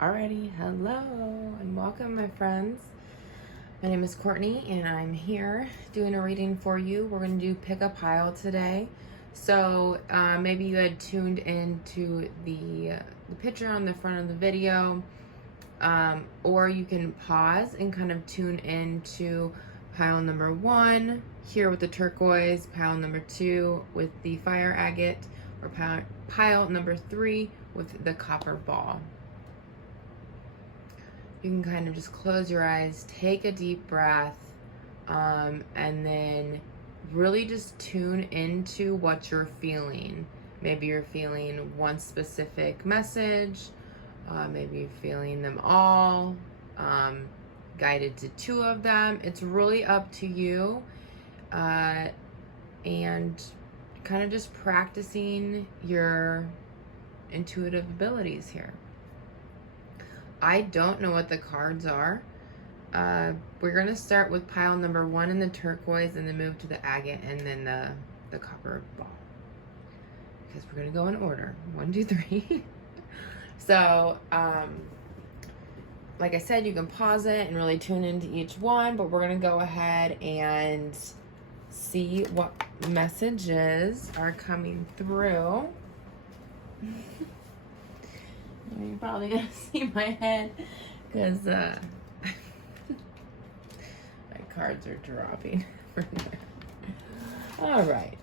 Alrighty, hello and welcome, my friends. My name is Courtney and I'm here doing a reading for you. We're going to do pick a pile today. So maybe you had tuned into the picture on the front of the video, or you can pause and kind of tune into pile number 1 here with the turquoise, pile number 2 with the fire agate, or pile number 3 with the copper ball. You can kind of just close your eyes, take a deep breath, and then really just tune into what you're feeling. Maybe you're feeling one specific message, maybe you're feeling them all, guided to 2 of them. It's really up to you, and kind of just practicing your intuitive abilities here. I don't know what the cards are. We're going to start with pile number 1 in the turquoise and then move to the agate and then the copper ball. Because we're going to go in order. 1, 2, 3. So, like I said, you can pause it and really tune into each one, but we're going to go ahead and see what messages are coming through. You're probably gonna see my head because my cards are dropping. All right.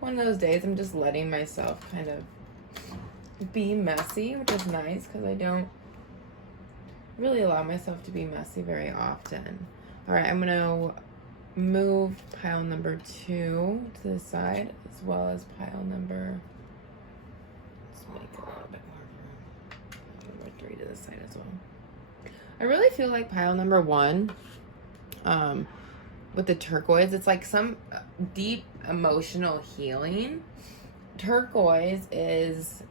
One of those days I'm just letting myself kind of be messy, which is nice because I don't really allow myself to be messy very often. All right, I'm gonna move pile number 2 to the side as well as pile number, let's make it a little bit more room. Number 3 to the side as well. I really feel like pile number 1 with the turquoise, it's like some deep emotional healing. Turquoise is,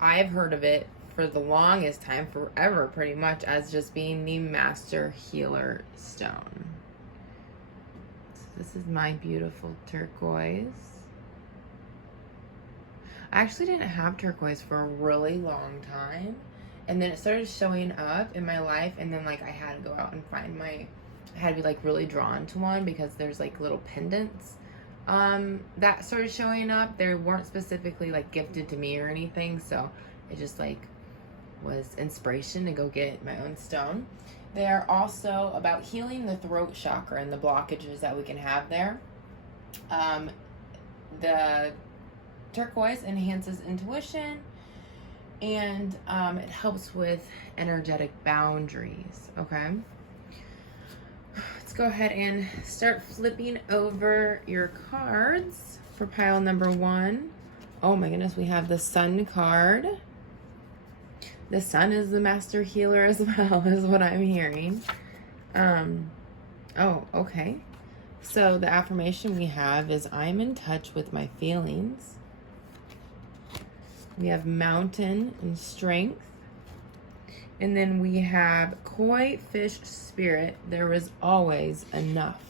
I've heard of it for the longest time, forever pretty much, as just being the master healer stone. So this is my beautiful turquoise. I actually didn't have turquoise for a really long time, and then it started showing up in my life, and then like I had to go out and find I had to be like really drawn to one because there's like little pendants that started showing up. They weren't specifically like gifted to me or anything, so it just like was inspiration to go get my own stone. They are also about healing the throat chakra and the blockages that we can have there. The turquoise enhances intuition, and it helps with energetic boundaries. Okay, let's go ahead and start flipping over your cards for pile number 1. Oh my goodness, we have the Sun card. The Sun is the master healer as well, is what I'm hearing. Oh, okay. So the affirmation we have is, I'm in touch with my feelings. We have mountain and strength. And then we have koi fish spirit. There is always enough.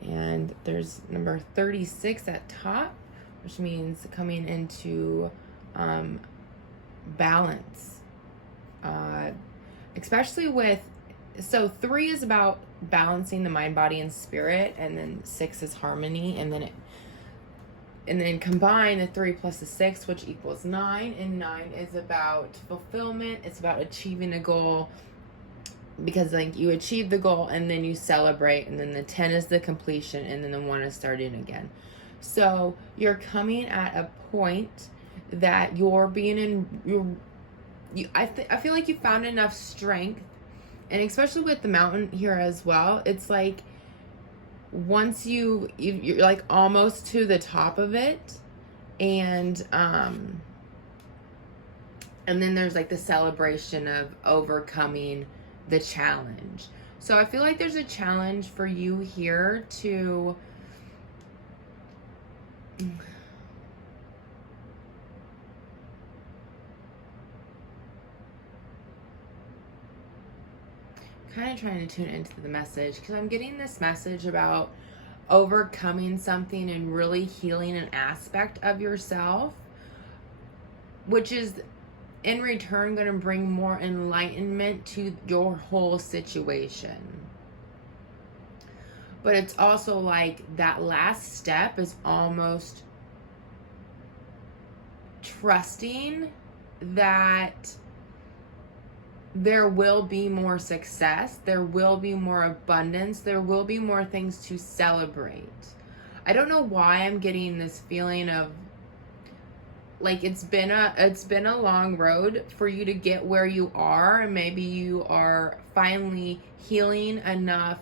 And there's number 36 at top, which means coming into balance. Especially with, so 3 is about balancing the mind, body, and spirit, and then 6 is harmony, and then combine the 3 plus the 6, which equals 9, and 9 is about fulfillment. It's about achieving a goal, because like you achieve the goal and then you celebrate, and then the 10 is the completion, and then the 1 is starting again. So you're coming at a point that you're being in, I feel like you found enough strength, and especially with the mountain here as well, it's like once you're like almost to the top of it, and then there's like the celebration of overcoming the challenge. So I feel like there's a challenge for you here to kind of trying to tune into the message, because I'm getting this message about overcoming something and really healing an aspect of yourself, which is in return going to bring more enlightenment to your whole situation. But it's also like that last step is almost trusting that there will be more success, there will be more abundance, there will be more things to celebrate. I don't know why I'm getting this feeling of like it's been a long road for you to get where you are, and maybe you are finally healing enough.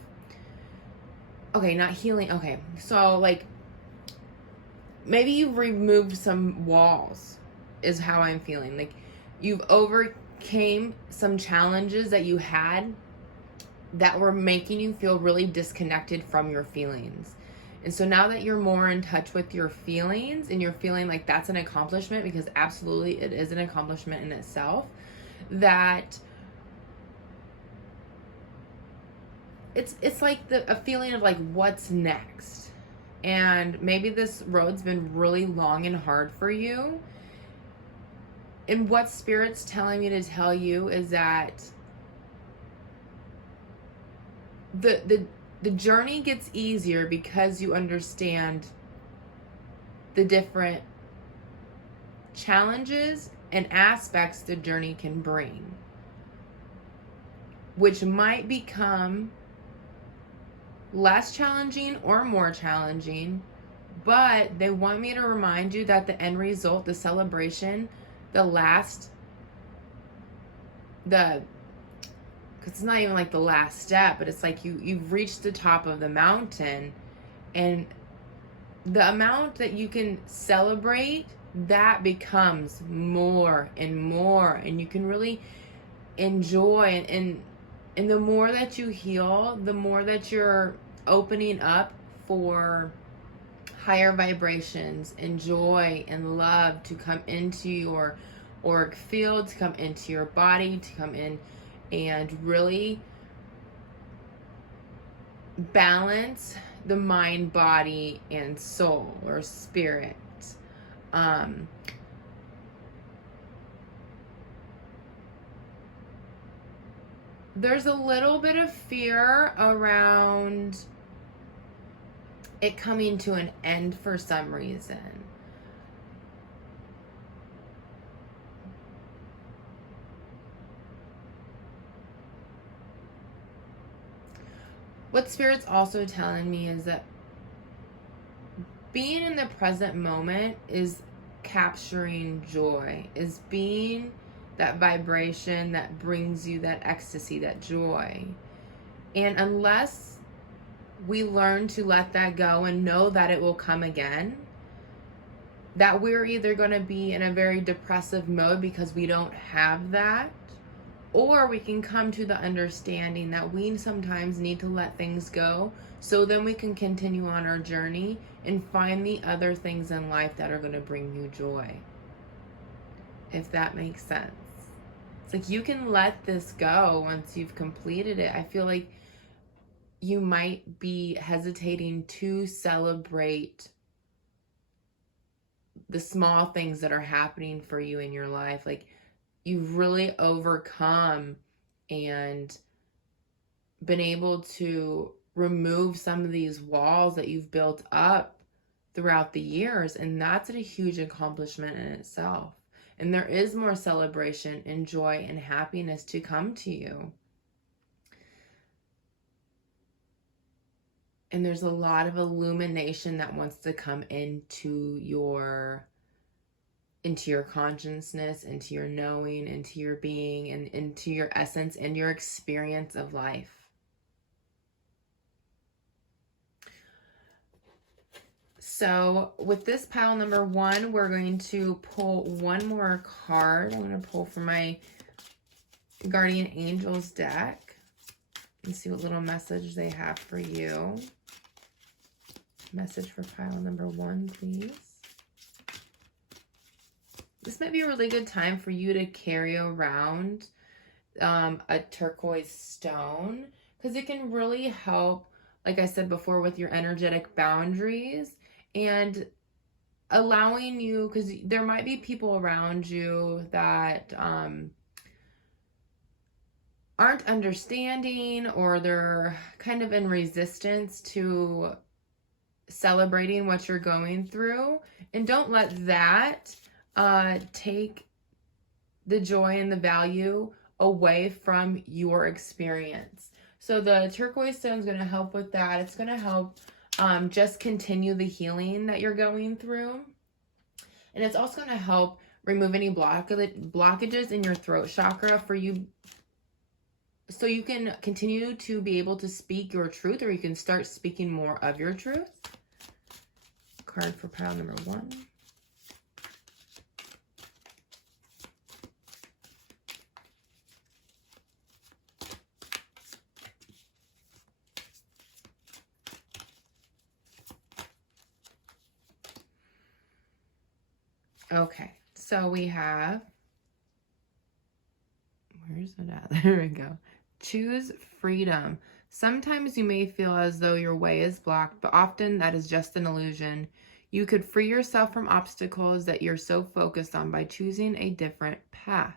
Okay, not healing. Okay, so like maybe you've removed some walls is how I'm feeling. Like you've overcame some challenges that you had that were making you feel really disconnected from your feelings. And so now that you're more in touch with your feelings and you're feeling like that's an accomplishment, because absolutely it is an accomplishment in itself, that it's like a feeling of like what's next. And maybe this road's been really long and hard for you. And what Spirit's telling me to tell you is that the journey gets easier because you understand the different challenges and aspects the journey can bring, which might become less challenging or more challenging. But they want me to remind you that the end result, the celebration, because it's not even like the last step, but it's like you've reached the top of the mountain, and the amount that you can celebrate, that becomes more and more, and you can really enjoy, and the more that you heal, the more that you're opening up for higher vibrations and joy and love to come into your auric field, to come into your body, to come in and really balance the mind, body, and soul or spirit. There's a little bit of fear around it coming to an end for some reason. What Spirit's also telling me is that being in the present moment is capturing joy, is being that vibration that brings you that ecstasy, that joy. And unless we learn to let that go and know that it will come again, that we're either going to be in a very depressive mode because we don't have that, or we can come to the understanding that we sometimes need to let things go so then we can continue on our journey and find the other things in life that are going to bring you joy. If that makes sense. It's like you can let this go once you've completed it. I feel like you might be hesitating to celebrate the small things that are happening for you in your life. Like you've really overcome and been able to remove some of these walls that you've built up throughout the years. And that's a huge accomplishment in itself. And there is more celebration and joy and happiness to come to you. And there's a lot of illumination that wants to come into your consciousness, into your knowing, into your being, and into your essence and your experience of life. So with this pile number 1, we're going to pull one more card. I'm going to pull from my Guardian Angels deck and see what little message they have for you. Message for pile number 1, please. This might be a really good time for you to carry around a turquoise stone, because it can really help, like I said before, with your energetic boundaries. And allowing you, because there might be people around you that aren't understanding, or they're kind of in resistance to celebrating what you're going through. And don't let that take the joy and the value away from your experience. So the turquoise stone is going to help with that. It's going to help just continue the healing that you're going through. And it's also going to help remove any blockages in your throat chakra for you, so you can continue to be able to speak your truth, or you can start speaking more of your truth. Card for pile number 1. Okay, so we have, where's it at? There we go. Choose freedom. Sometimes you may feel as though your way is blocked, but often that is just an illusion. You could free yourself from obstacles that you're so focused on by choosing a different path.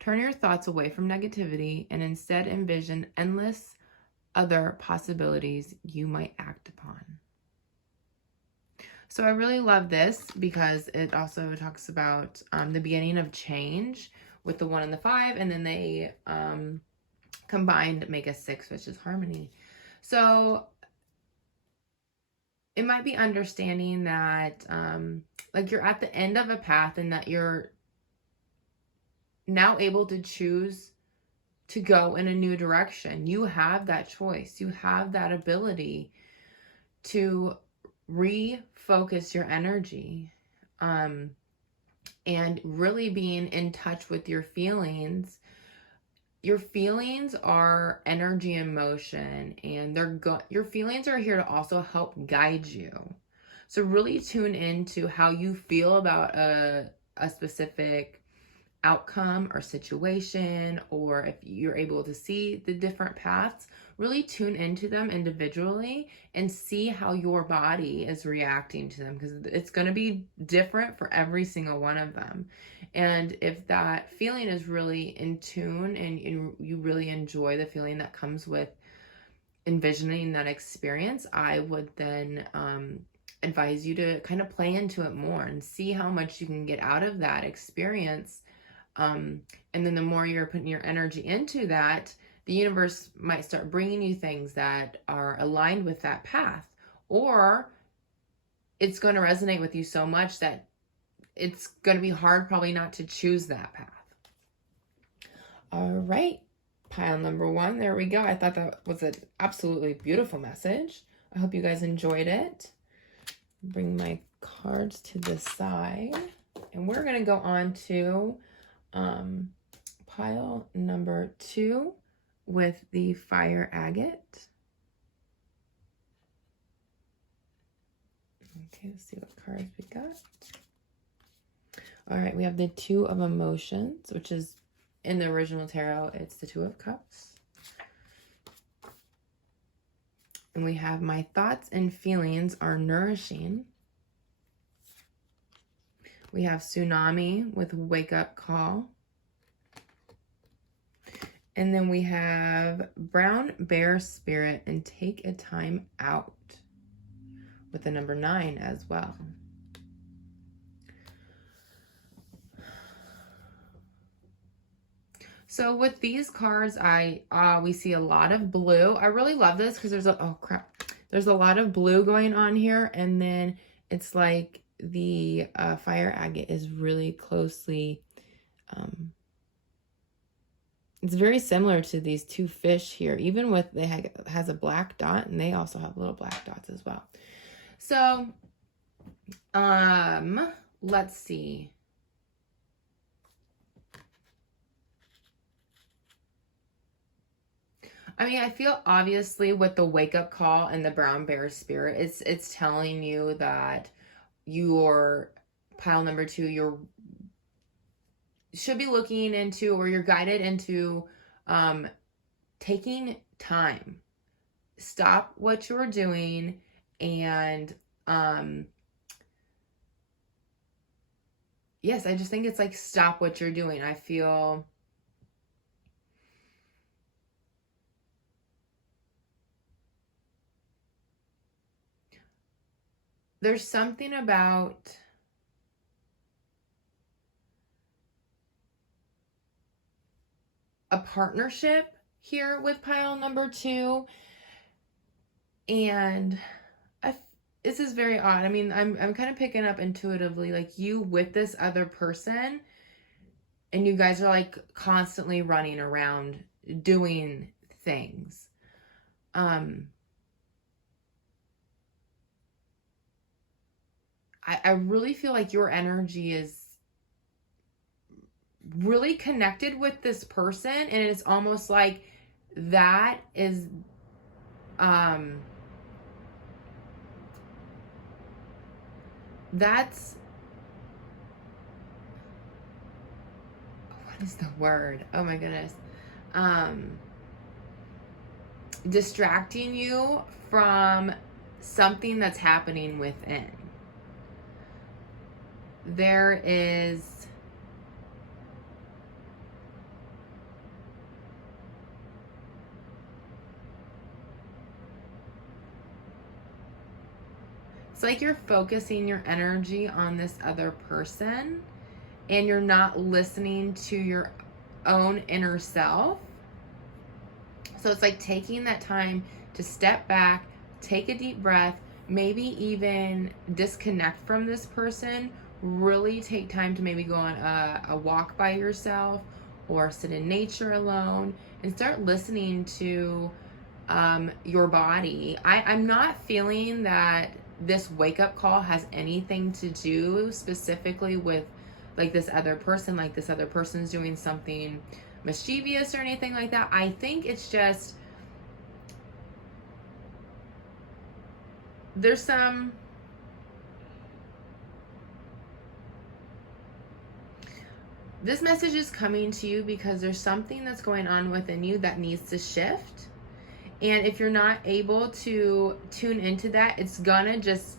Turn your thoughts away from negativity and instead envision endless other possibilities you might act upon. So I really love this because it also talks about the beginning of change with the 1 and the 5, and then they combined make a 6, which is harmony. So it might be understanding that like you're at the end of a path, and that you're now able to choose to go in a new direction. You have that choice. You have that ability to refocus your energy and really being in touch with your feelings. Your feelings are energy and motion, and your feelings are here to also help guide you. So really tune into how you feel about a specific outcome or situation, or if you're able to see the different paths, really tune into them individually and see how your body is reacting to them, because it's going to be different for every single one of them. And if that feeling is really in tune, and you really enjoy the feeling that comes with envisioning that experience, I would then advise you to kind of play into it more and see how much you can get out of that experience. And then the more you're putting your energy into that, the universe might start bringing you things that are aligned with that path, or it's going to resonate with you so much that it's going to be hard probably not to choose that path. All right, pile number 1. There we go. I thought that was an absolutely beautiful message. I hope you guys enjoyed it. Bring my cards to the side, and we're going to go on to pile number 2 with the fire agate. Okay, let's see what cards we got. All right, we have the 2 of emotions, which is in the original tarot, it's the 2 of cups. And we have my thoughts and feelings are nourishing. We have tsunami with wake up call. And then we have brown bear spirit and take a time out with the number 9 as well. So with these cards, we see a lot of blue. I really love this because there's there's a lot of blue going on here, and then it's like the fire agate is really closely. It's very similar to these 2 fish here, even with has a black dot, and they also have little black dots as well. So, let's see. I mean, I feel obviously with the wake up call and the brown bear spirit, it's telling you that your pile number 2, you're should be looking into, or you're guided into taking time. Stop what you're doing and yes, I just think it's like, stop what you're doing. I feel there's something about a partnership here with pile number 2. And this is very odd. I mean, I'm kind of picking up intuitively, like, you with this other person, and you guys are like constantly running around doing things. I really feel like your energy is really connected with this person, and it's almost like that is that's, what is the word? Oh my goodness. Distracting you from something that's happening within. There is it's like you're focusing your energy on this other person, and you're not listening to your own inner self. So it's like taking that time to step back, take a deep breath, maybe even disconnect from this person, really take time to maybe go on a walk by yourself or sit in nature alone and start listening to your body. I'm not feeling that this wake-up call has anything to do specifically with like this other person, like this other person's doing something mischievous or anything like that. I think it's just there's some this message is coming to you because there's something that's going on within you that needs to shift. And if you're not able to tune into that, it's gonna just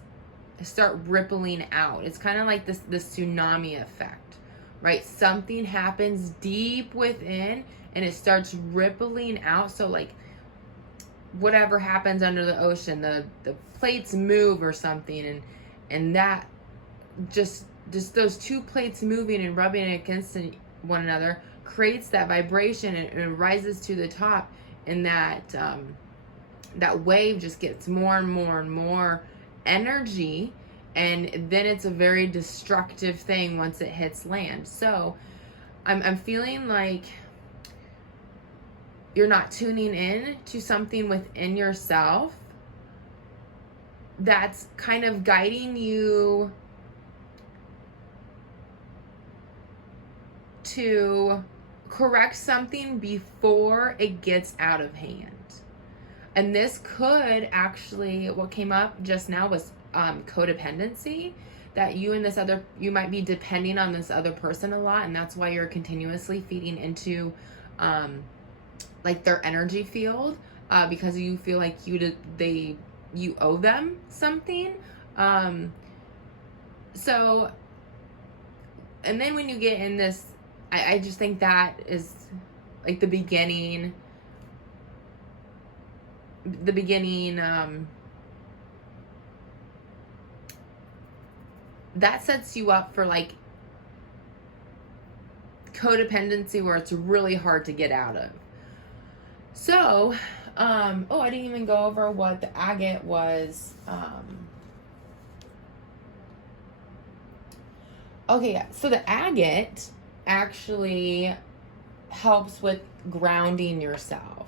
start rippling out. It's kind of like this tsunami effect, right? Something happens deep within and it starts rippling out. So like whatever happens under the ocean, the plates move or something, and that just those two plates moving and rubbing against one another creates that vibration, and it rises to the top, and that wave just gets more and more and more energy, and then it's a very destructive thing once it hits land. So I'm feeling like you're not tuning in to something within yourself that's kind of guiding you to correct something before it gets out of hand. And this could actually, what came up just now was codependency, that you might be depending on this other person a lot, and that's why you're continuously feeding into like their energy field, because you feel like you owe them something. So, and then when you get in this, I just think that is like the beginning, that sets you up for like codependency where it's really hard to get out of. So, I didn't even go over what the agate was. Okay, yeah. So the agate actually helps with grounding yourself,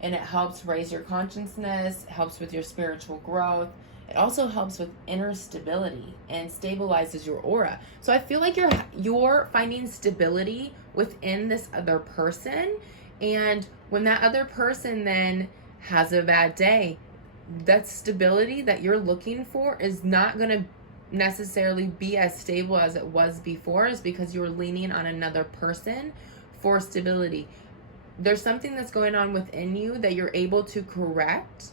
and it helps raise your consciousness, helps with your spiritual growth. It also helps with inner stability and stabilizes your aura. So I feel like you're finding stability within this other person, and when that other person then has a bad day, that stability that you're looking for is not going to necessarily be as stable as it was before, is because you're leaning on another person for stability. There's something that's going on within you that you're able to correct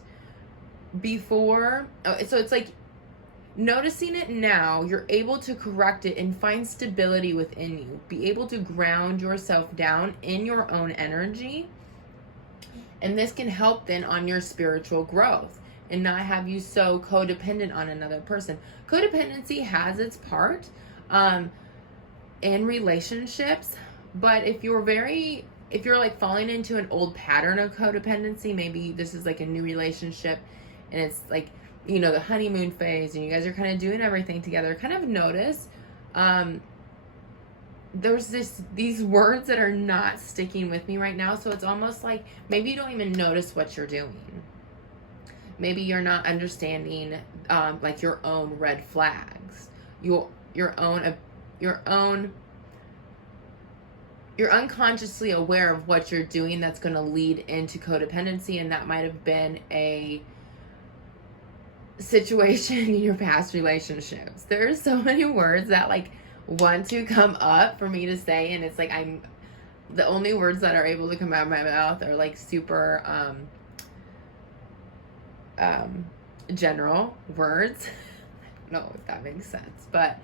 before. So it's like noticing it now, you're able to correct it and find stability within you. Be able to ground yourself down in your own energy. And this can help then on your spiritual growth and not have you so codependent on another person. Codependency has its part in relationships, but if you're like falling into an old pattern of codependency, maybe this is like a new relationship and it's like, you know, the honeymoon phase and you guys are kind of doing everything together, kind of notice there's these words that are not sticking with me right now. So it's almost like maybe you don't even notice what you're doing. Maybe you're not understanding like your own red flags, you're unconsciously aware of what you're doing that's going to lead into codependency, and that might have been a situation in your past relationships. There's so many words that like want to come up for me to say, and it's like the only words that are able to come out of my mouth are like super general words. I don't know if that makes sense, but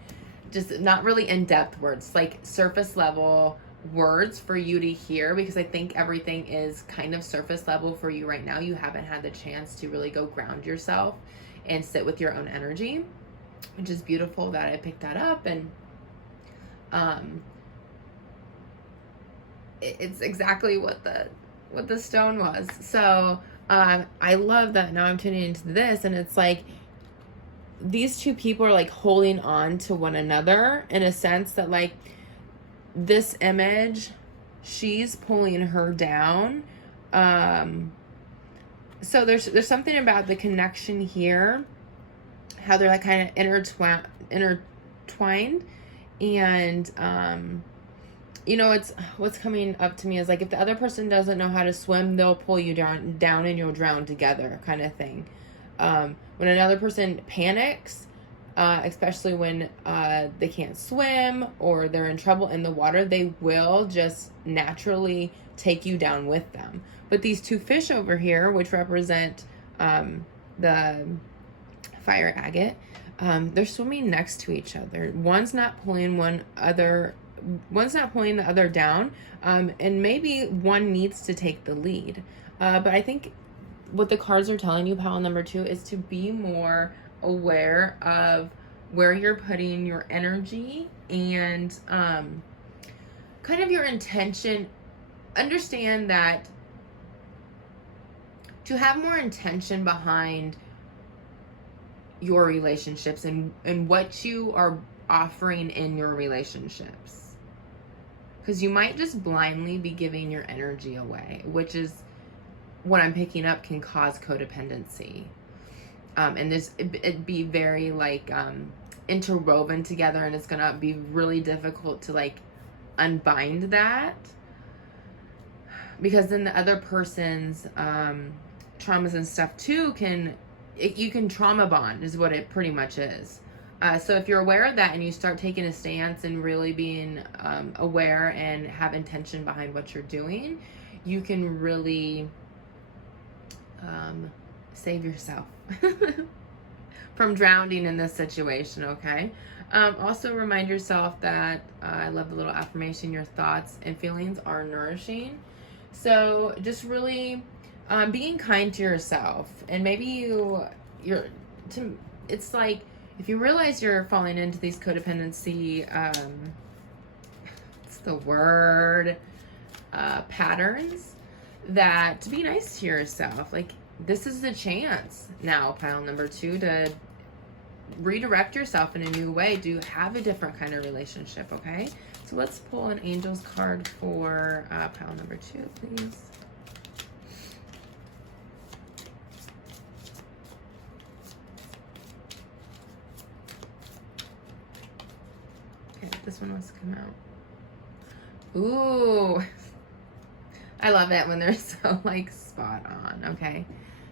just not really in-depth words, like surface level words for you to hear, because I think everything is kind of surface level for you right now. You haven't had the chance to really go ground yourself and sit with your own energy, which is beautiful that I picked that up. And it's exactly what the stone was. So I love that now I'm tuning into this, and it's like these two people are like holding on to one another in a sense that like this image, she's pulling her down. So there's something about the connection here, how they're like kind of intertwined. And you know, it's what's coming up to me is like if the other person doesn't know how to swim, they'll pull you down and you'll drown together, kind of thing. When another person panics, especially when they can't swim or they're in trouble in the water, they will just naturally take you down with them. But these two fish over here, which represent the fire agate, they're swimming next to each other. One's not pulling the other down, and maybe one needs to take the lead. But I think what the cards are telling you, pile number 2, is to be more aware of where you're putting your energy and kind of your intention. Understand that to have more intention behind your relationships and what you are offering in your relationships, because you might just blindly be giving your energy away, which is what I'm picking up can cause codependency. And this it'd be very like interwoven together, and it's gonna be really difficult to like unbind that, because then the other person's traumas and stuff too you can trauma bond is what it pretty much is. So if you're aware of that and you start taking a stance and really being aware and have intention behind what you're doing, you can really save yourself from drowning in this situation, okay? Also remind yourself that I love the little affirmation, your thoughts and feelings are nourishing. So just really being kind to yourself, and maybe it's like if you realize you're falling into these codependency what's the word, patterns, that to be nice to yourself. Like this is the chance now, pile number 2, to redirect yourself in a new way, to have a different kind of relationship, okay? So let's pull an angel's card for pile number 2, please. Okay, this one wants to come out. Ooh, I love it when they're so like spot on, okay?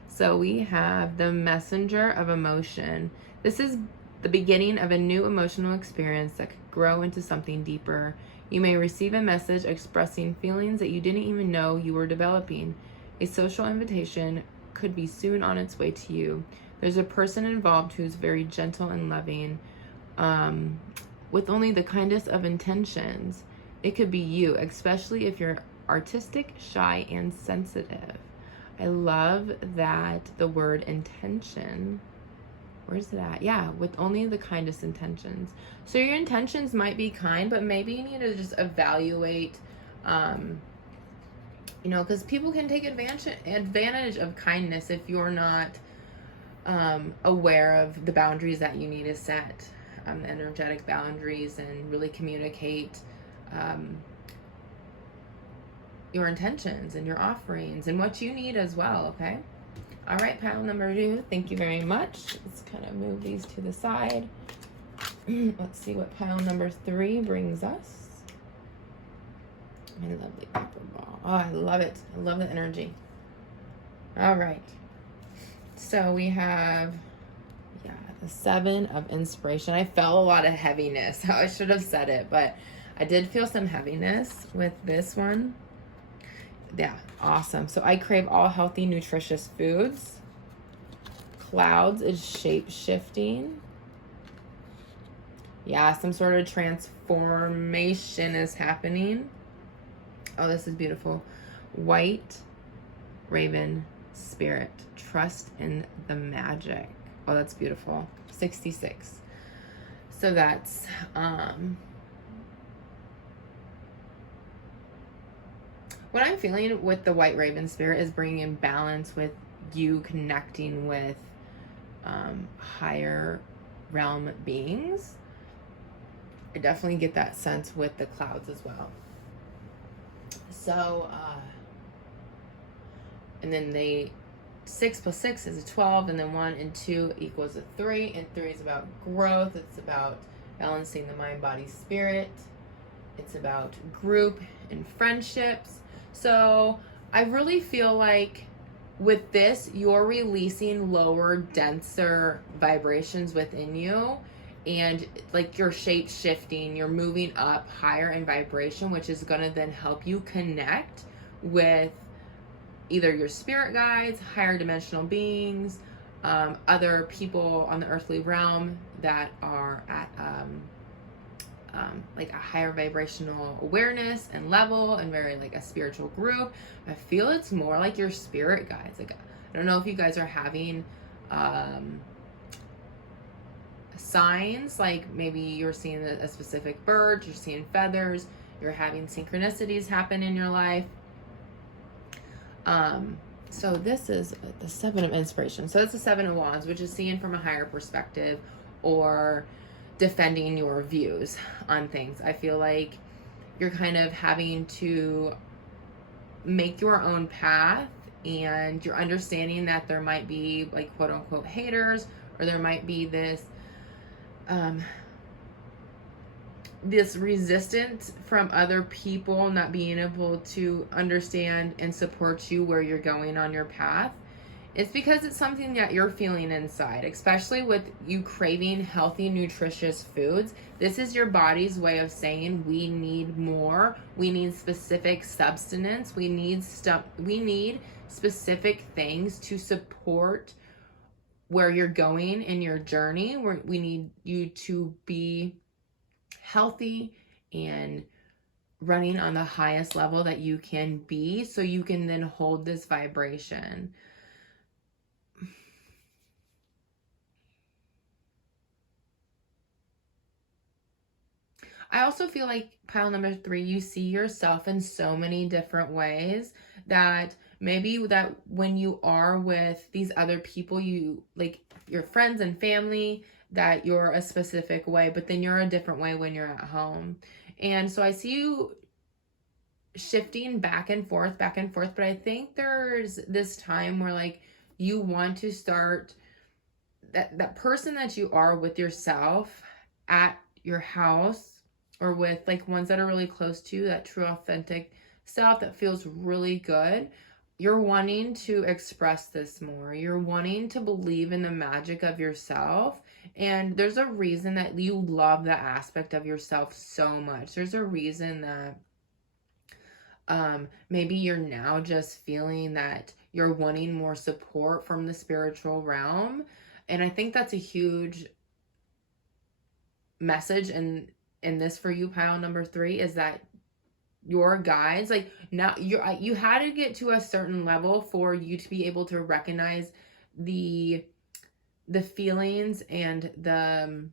So we have the messenger of emotion. This is the beginning of a new emotional experience that could grow into something deeper. You may receive a message expressing feelings that you didn't even know you were developing. A social invitation could be soon on its way to you. There's a person involved who's very gentle and loving, with only the kindest of intentions. It could be you, especially if you're artistic, shy, and sensitive. I love that the word intention, where's it at? Yeah, with only the kindest intentions. So your intentions might be kind, but maybe you need to just evaluate, because people can take advantage of kindness if you're not aware of the boundaries that you need to set, the energetic boundaries, and really communicate your intentions and your offerings and what you need as well, okay? All right, pile number 2, thank you very much. Let's kind of move these to the side. Let's see what pile number 3 brings us. My lovely paper ball. Oh, I love it. I love the energy. All right. So we have, the 7 of inspiration. I felt a lot of heaviness. I should have said it, but I did feel some heaviness with this one. Yeah, awesome. So I crave all healthy, nutritious foods. Clouds is shape-shifting. Yeah, some sort of transformation is happening. Oh, this is beautiful. White Raven Spirit. Trust in the magic. Oh, that's beautiful. 66. So that's what I'm feeling with the White Raven Spirit is bringing in balance with you connecting with higher realm beings. I definitely get that sense with the clouds as well. So, and then 6 plus 6 is a 12, and then 1 and 2 equals a 3, and 3 is about growth. It's about balancing the mind, body, spirit. It's about group and friendships. So I really feel like with this, you're releasing lower, denser vibrations within you, and like you're shape shifting, you're moving up higher in vibration, which is going to then help you connect with either your spirit guides, higher dimensional beings, other people on the earthly realm that are at like a higher vibrational awareness and level, and very like a spiritual group. I feel it's more like your spirit guides. Like, I don't know if you guys are having signs, like maybe you're seeing a specific bird, you're seeing feathers, you're having synchronicities happen in your life. So this is the 7 of inspiration. So it's the 7 of wands, which is seeing from a higher perspective or defending your views on things. I feel like you're kind of having to make your own path, and you're understanding that there might be like quote unquote haters, or there might be this this resistance from other people not being able to understand and support you where you're going on your path. It's because it's something that you're feeling inside, especially with you craving healthy, nutritious foods. This is your body's way of saying we need more. We need specific substance. We need specific things to support where you're going in your journey. We need you to be healthy and running on the highest level that you can be, so you can then hold this vibration. I also feel like pile number 3, you see yourself in so many different ways, that maybe that when you are with these other people, you like your friends and family, that you're a specific way, but then you're a different way when you're at home. And so I see you shifting back and forth, but I think there's this time where like you want to start that person that you are with yourself at your house, or with like ones that are really close to you, that true authentic self that feels really good. You're wanting to express this more. You're wanting to believe in the magic of yourself. And there's a reason that you love that aspect of yourself so much. There's a reason that maybe you're now just feeling that you're wanting more support from the spiritual realm. And I think that's a huge message in this for you, pile number 3, is that your guides, like, now you had to get to a certain level for you to be able to recognize the feelings and the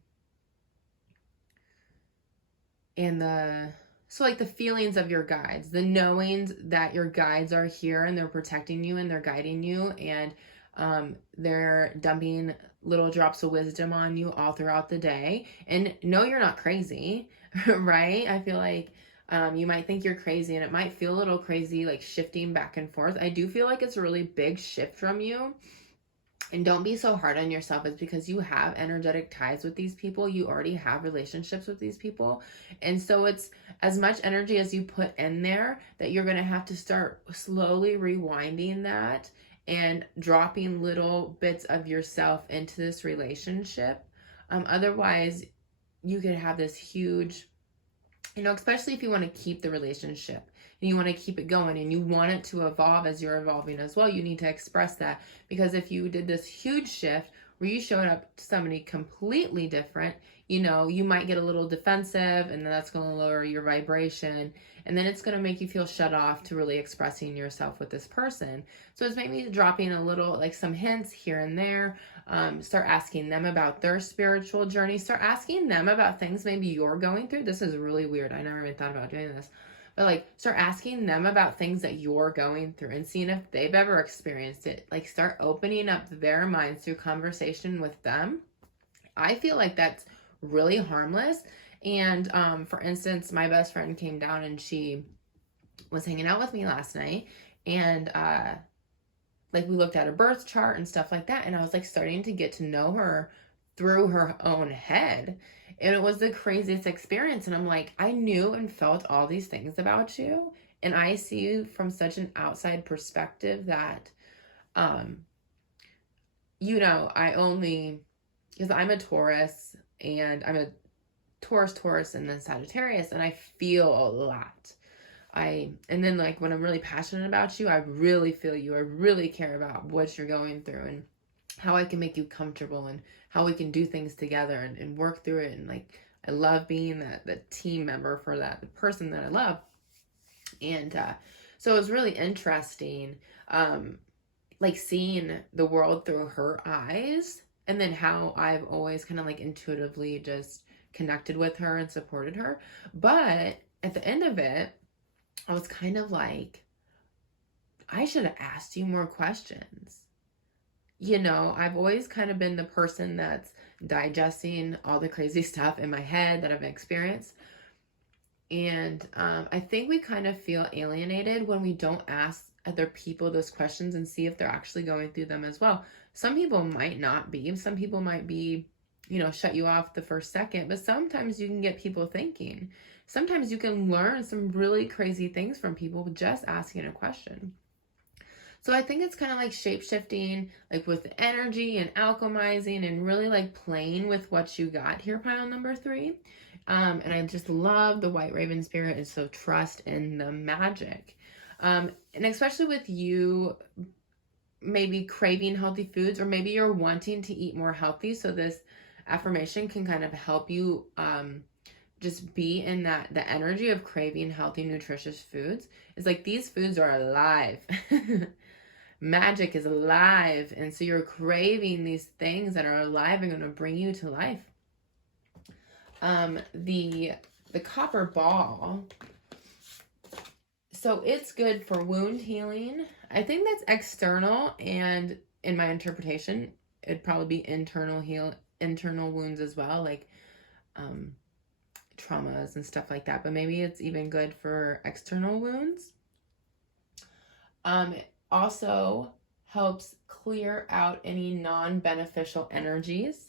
so like the feelings of your guides, the knowings that your guides are here and they're protecting you and they're guiding you, and they're dumping little drops of wisdom on you all throughout the day. And no, you're not crazy, right? I feel like you might think you're crazy, and it might feel a little crazy, like shifting back and forth. I do feel like it's a really big shift from you. And don't be so hard on yourself. It's because you have energetic ties with these people. You already have relationships with these people. And so it's as much energy as you put in there that you're going to have to start slowly rewinding that and dropping little bits of yourself into this relationship. Otherwise, you could have this huge, especially if you want to keep the relationship and you want to keep it going and you want it to evolve as you're evolving as well, you need to express that. Because if you did this huge shift where you showed up to somebody completely different, you might get a little defensive, and then that's going to lower your vibration, and then it's going to make you feel shut off to really expressing yourself with this person. So it's maybe dropping a little, like some hints here and there. Start asking them about their spiritual journey. Start asking them about things maybe you're going through. This is really weird. I never even thought about doing this. But like, start asking them about things that you're going through and seeing if they've ever experienced it. Like, start opening up their minds through conversation with them. I feel like that's really harmless. And for instance, my best friend came down and she was hanging out with me last night, and like we looked at her birth chart and stuff like that, and I was like starting to get to know her through her own head, and it was the craziest experience. And I'm like, I knew and felt all these things about you, and I see you from such an outside perspective that I only, because I'm a Taurus, and I'm a Taurus, and then Sagittarius, and I feel a lot. And then like when I'm really passionate about you, I really feel you. I really care about what you're going through and how I can make you comfortable and how we can do things together and work through it. And like, I love being the team member for that, the person that I love. And so it was really interesting, like seeing the world through her eyes, and then how I've always kind of like intuitively just connected with her and supported her. But at the end of it, I was kind of like, I should have asked you more questions. I've always kind of been the person that's digesting all the crazy stuff in my head that I've experienced. And I think we kind of feel alienated when we don't ask other people those questions and see if they're actually going through them as well. Some people might not be. Some people might be, shut you off the first second. But sometimes you can get people thinking. Sometimes you can learn some really crazy things from people just asking a question. So I think it's kind of like shape-shifting, like with energy and alchemizing and really like playing with what you got here, pile number 3. And I just love the White Raven spirit, and so trust in the magic. And especially with you maybe craving healthy foods, or maybe you're wanting to eat more healthy. So this affirmation can kind of help you just be in the energy of craving healthy, nutritious foods. It's like these foods are alive. Magic is alive. And so you're craving these things that are alive and going to bring you to life. The copper ball. So it's good for wound healing. I think that's external, and in my interpretation, it'd probably be internal wounds as well, like traumas and stuff like that. But maybe it's even good for external wounds. It also helps clear out any non-beneficial energies.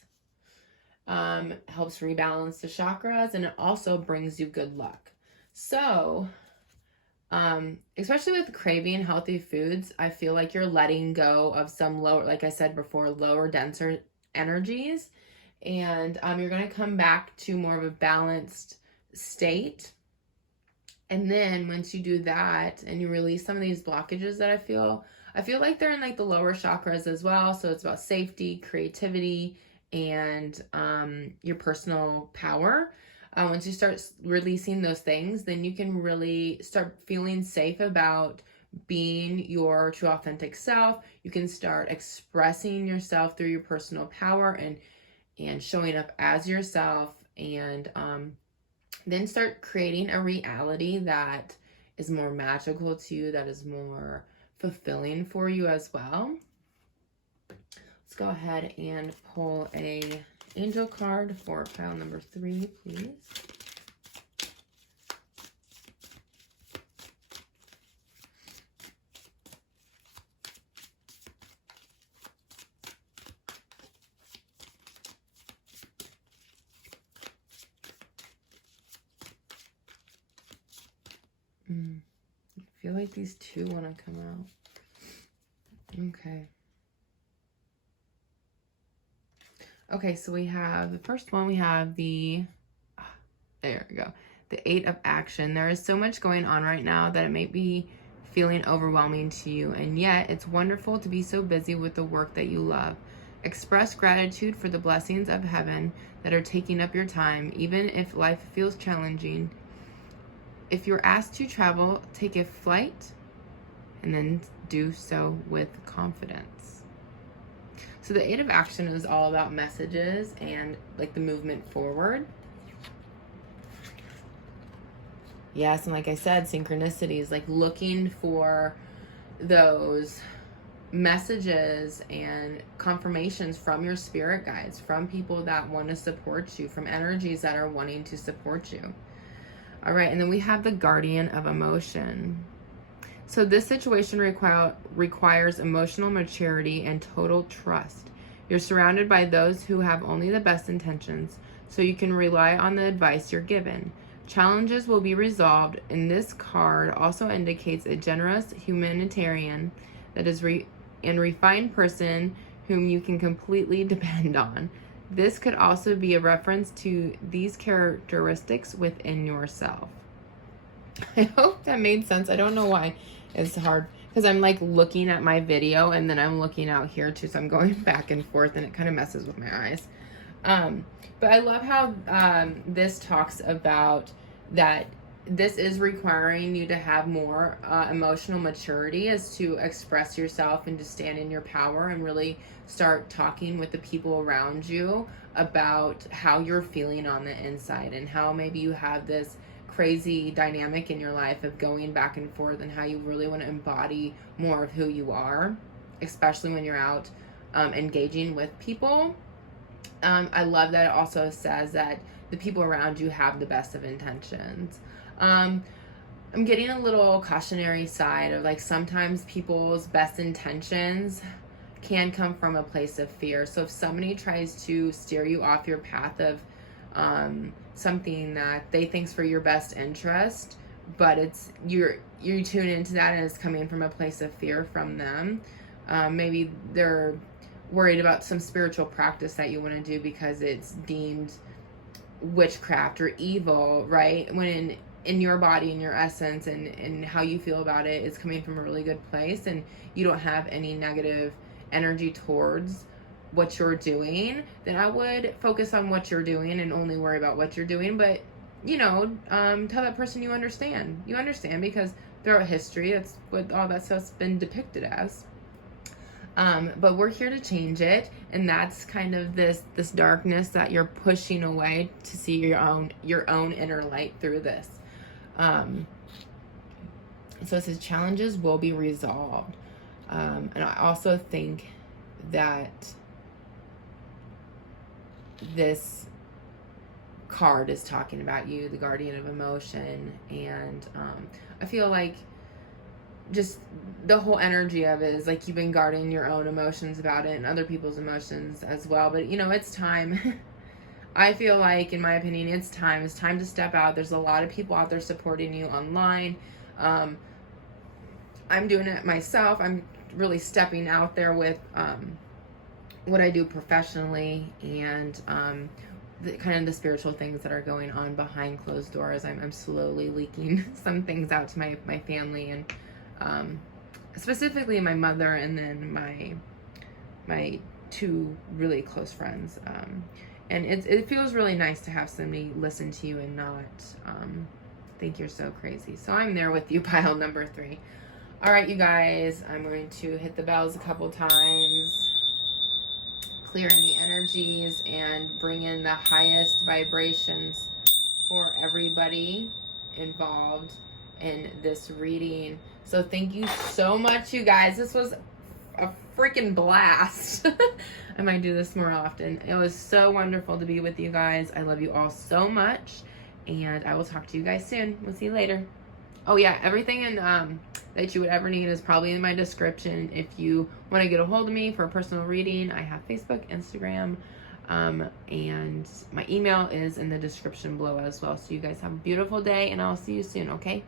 Helps rebalance the chakras, and it also brings you good luck. So especially with craving healthy foods, I feel like you're letting go of some lower, like I said before, lower, denser energies, and you're going to come back to more of a balanced state. And then once you do that and you release some of these blockages that I feel I feel like they're in like the lower chakras as well. So it's about safety, creativity, and your personal power. Once you start releasing those things, then you can really start feeling safe about being your true authentic self. You can start expressing yourself through your personal power and showing up as yourself, and then start creating a reality that is more magical to you, that is more fulfilling for you as well. Let's go ahead and pull a angel card for pile number 3, please. I feel like these two want to come out. Okay. Okay, so we have the first one, we have there we go, the 8 of action. There is so much going on right now that it may be feeling overwhelming to you, and yet it's wonderful to be so busy with the work that you love. Express gratitude for the blessings of heaven that are taking up your time, even if life feels challenging. If you're asked to travel, take a flight and then do so with confidence. So the 8 of action is all about messages and like the movement forward. Yes, and like I said, synchronicities, like looking for those messages and confirmations from your spirit guides, from people that want to support you, from energies that are wanting to support you. All right, and then we have the guardian of emotion. So this situation requires emotional maturity and total trust. You're surrounded by those who have only the best intentions, so you can rely on the advice you're given. Challenges will be resolved, and this card also indicates a generous humanitarian that is refined person whom you can completely depend on. This could also be a reference to these characteristics within yourself. I hope that made sense. I don't know why it's hard, because I'm like looking at my video and then I'm looking out here too, so I'm going back and forth and it kind of messes with my eyes. But I love how this talks about that this is requiring you to have more emotional maturity, as to express yourself and to stand in your power and really start talking with the people around you about how you're feeling on the inside, and how maybe you have this crazy dynamic in your life of going back and forth, and how you really want to embody more of who you are, especially when you're out engaging with people. I love that it also says that the people around you have the best of intentions. I'm getting a little cautionary side of like sometimes people's best intentions can come from a place of fear. So if somebody tries to steer you off your path of something that they think's for your best interest, but it's you tune into that and it's coming from a place of fear from them. Maybe they're worried about some spiritual practice that you want to do because it's deemed witchcraft or evil, right? When in your body and your essence and how you feel about it is coming from a really good place, and you don't have any negative energy towards what you're doing, then I would focus on what you're doing and only worry about what you're doing. But tell that person you understand because throughout history that's what all that stuff's been depicted as. But we're here to change it, and that's kind of this darkness that you're pushing away to see your own inner light through this. So it says challenges will be resolved. And I also think that this card is talking about you, the guardian of emotion, and I feel like just the whole energy of it is like you've been guarding your own emotions about it and other people's emotions as well. But it's time. I feel like, in my opinion, it's time to step out. There's a lot of people out there supporting you online. I'm doing it myself. I'm really stepping out there with what I do professionally, and the spiritual things that are going on behind closed doors. I'm slowly leaking some things out to my family, and specifically my mother and then my two really close friends. And it feels really nice to have somebody listen to you and not think you're so crazy. So I'm there with you, pile number 3. All right, you guys, I'm going to hit the bells a couple times, clear any energies, and bring in the highest vibrations for everybody involved in this reading. So thank you so much, you guys. This was a freaking blast. I might do this more often. It was so wonderful to be with you guys. I love you all so much, and I will talk to you guys soon. We'll see you later. Oh yeah, everything in that you would ever need is probably in my description. If you want to get a hold of me for a personal reading, I have Facebook, Instagram, and my email is in the description below as well. So you guys have a beautiful day, and I'll see you soon, okay?